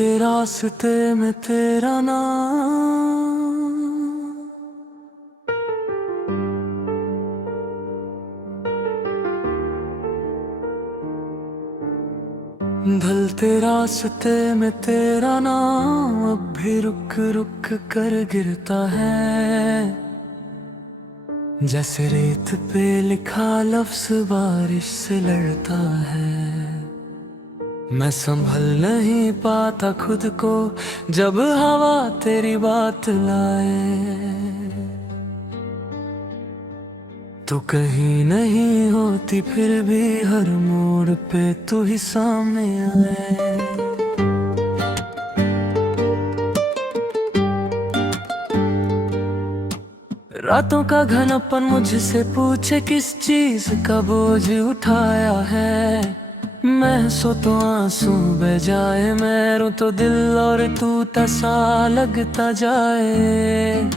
ढलते रास्ते में तेरा नाम, ढलते रास्ते में तेरा नाम अब भी रुक रुक कर गिरता है, जैसे रेत पे लिखा लफ्ज बारिश से लड़ता है। मैं संभल नहीं पाता खुद को जब हवा तेरी बात लाए, तू कहीं नहीं होती फिर भी हर मोड़ पे तू ही सामने आए। रातों का घनपन मुझसे पूछे किस चीज का बोझ उठाया है, मैं सो तो आंसू बह जाए, मैं रो तो दिल और तू तसा लगता जाए।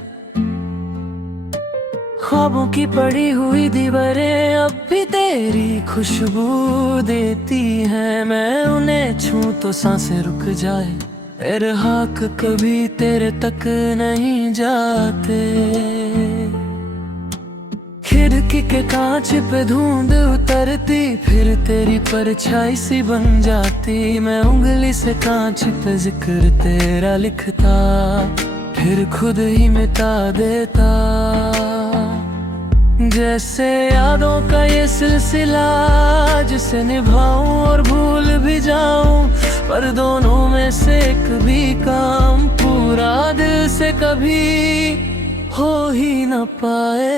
ख्वाबों की पड़ी हुई दीवारें अब भी तेरी खुशबू देती हैं, मैं उन्हें छूं तो सांसें रुक जाए, तेरे हाथ कभी तेरे तक नहीं जाते। खिड़की के कांच पे धुंध उतरती फिर तेरी परछाई सी बन जाती, मैं उंगली से कांच पे जिक्र तेरा लिखता फिर खुद ही मिटा देता। जैसे यादों का ये सिलसिला जिसे निभाऊं और भूल भी जाऊं, पर दोनों में से एक भी काम पूरा दिल से कभी हो ही न पाए।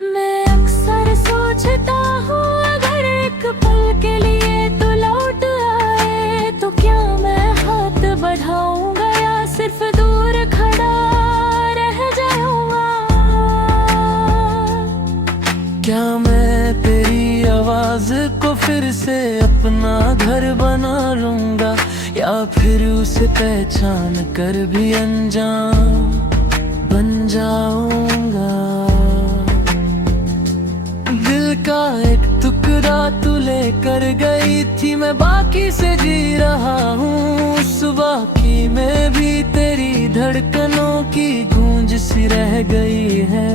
मैं अक्सर सोचता हूँ अगर एक पल के लिए तो लौट आए, तो क्या मैं हाथ बढ़ाऊंगा या सिर्फ दूर खड़ा रह जाऊंगा। क्या मैं तेरी आवाज को फिर से अपना घर बना लूंगा, या फिर उसे पहचान कर भी अनजान बन जाऊंगा। दिल का एक टुकड़ा तू लेकर गई थी, मैं बाकी से जी रहा हूँ, उस बाकी में भी तेरी धड़कनों की गूंज सी रह गई है।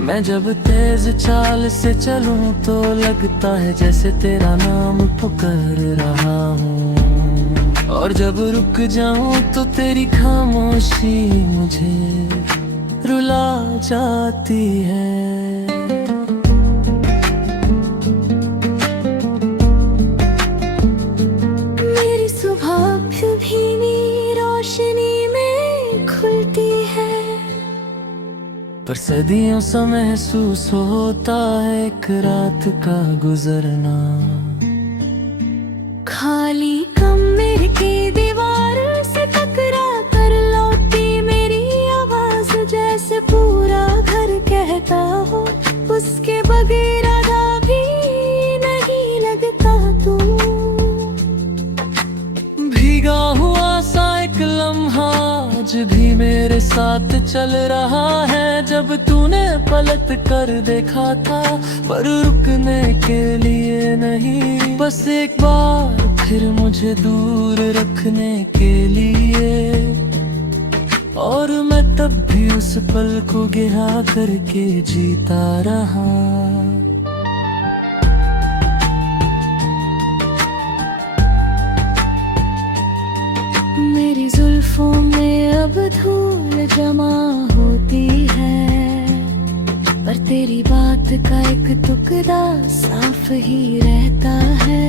मैं जब तेज चाल से चलूं तो लगता है जैसे तेरा नाम पुकार रहा हूँ, और जब रुक जाऊं तो तेरी खामोशी मुझे रुला जाती है। मेरी सुबह भीनी रोशनी में खुलती है, पर सदियों से महसूस होता है एक रात का गुजरना। खाली कमरे की दीवार से टकरा कर लौटी मेरी आवाज, जैसे पूरा घर कहता हो उसके बगैर आधा भी नहीं लगता तू। भीगा हुआ सा एक लम्हा आज भी मेरे साथ चल रहा है, जब तूने पलट कर देखा था पर रुकने के लिए नहीं, बस एक बार फिर मुझे दूर रखने के लिए। और मैं तब भी उस पल को गिरा करके जीता रहा। मेरी जुल्फों में अब धूल जमा होती है, पर तेरी बात का एक टुकड़ा साफ ही रहता है।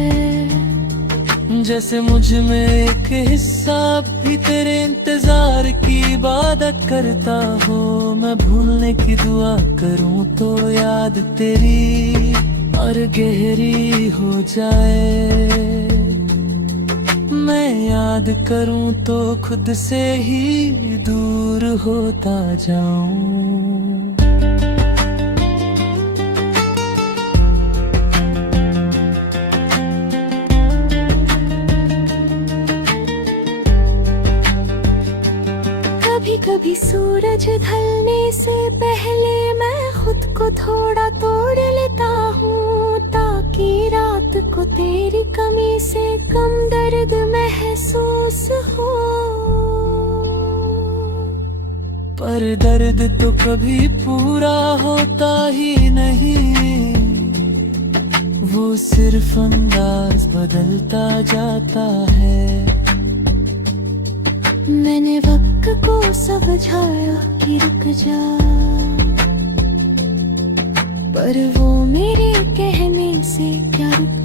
जैसे मुझ में एक हिस्सा भी तेरे इंतजार की इबादत करता हो, मैं भूलने की दुआ करूं तो याद तेरी और गहरी हो जाए। मैं याद करूं तो खुद से ही दूर होता जाऊं। कभी कभी सूरज ढलने से पहले मैं खुद को थोड़ा तोड़ लेता हूँ, ताकि रात को मेरी कमी से कम दर्द महसूस हो। पर दर्द तो कभी पूरा होता ही नहीं, वो सिर्फ अंदाज बदलता जाता है। मैंने वक्त को समझाया कि रुक जा, पर वो मेरे कहने से क्या रुकता।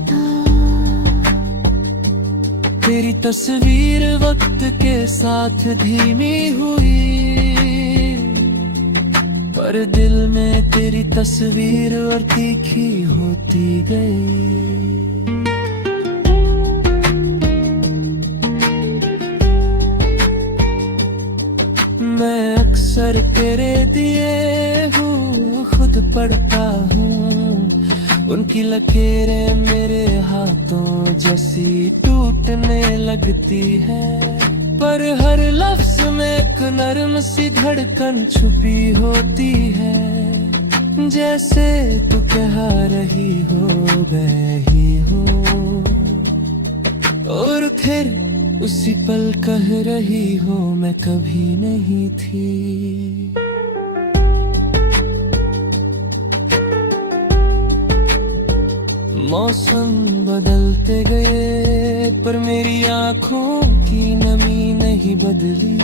तेरी तस्वीर वक्त के साथ धीमी हुई, पर दिल में तेरी तस्वीर और तीखी होती गई। मैं अक्सर तेरे दिए हूँ खुद पढ़ता हूँ, उनकी लकीरें मेरे हाथों जैसी टूटने लगती है। पर हर लफ्ज में एक नर्म सी धड़कन छुपी होती है, जैसे तू कह रही हो मैं ही हूँ, और फिर उसी पल कह रही हो मैं कभी नहीं थी। मौसम बदलते गए पर मेरी आंखों की नमी नहीं बदली।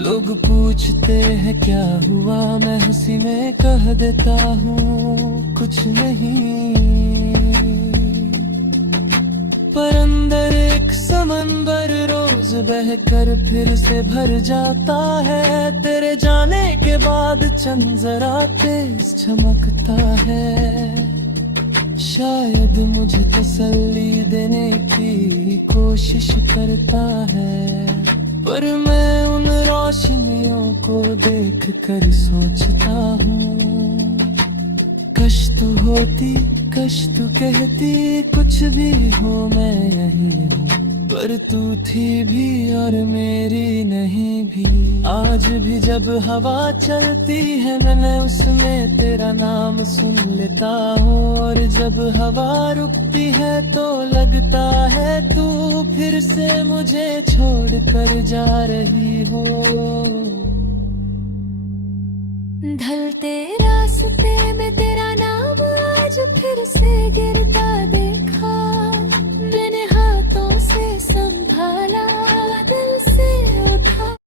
लोग पूछते हैं क्या हुआ, मैं हंसी में कह देता हूँ कुछ नहीं। पर अंदर एक समंदर रोज बहकर फिर से भर जाता है। तेरे जाने के बाद चंद जरा तेज चमकता है, शायद मुझे तसल्ली देने की कोशिश करता है। पर मैं उन रोशनियों को देख कर सोचता हूँ, कश्त होती कश्त कहती कुछ भी हो मैं यही हूँ, पर तू थी भी और मेरी नहीं भी। आज भी जब हवा चलती है मैं उसमें तेरा नाम सुन लेता हूँ, और जब हवा रुकती है तो लगता है तू फिर से मुझे छोड़ कर जा रही हो। ढलते रास्ते में तेरा नाम आज फिर से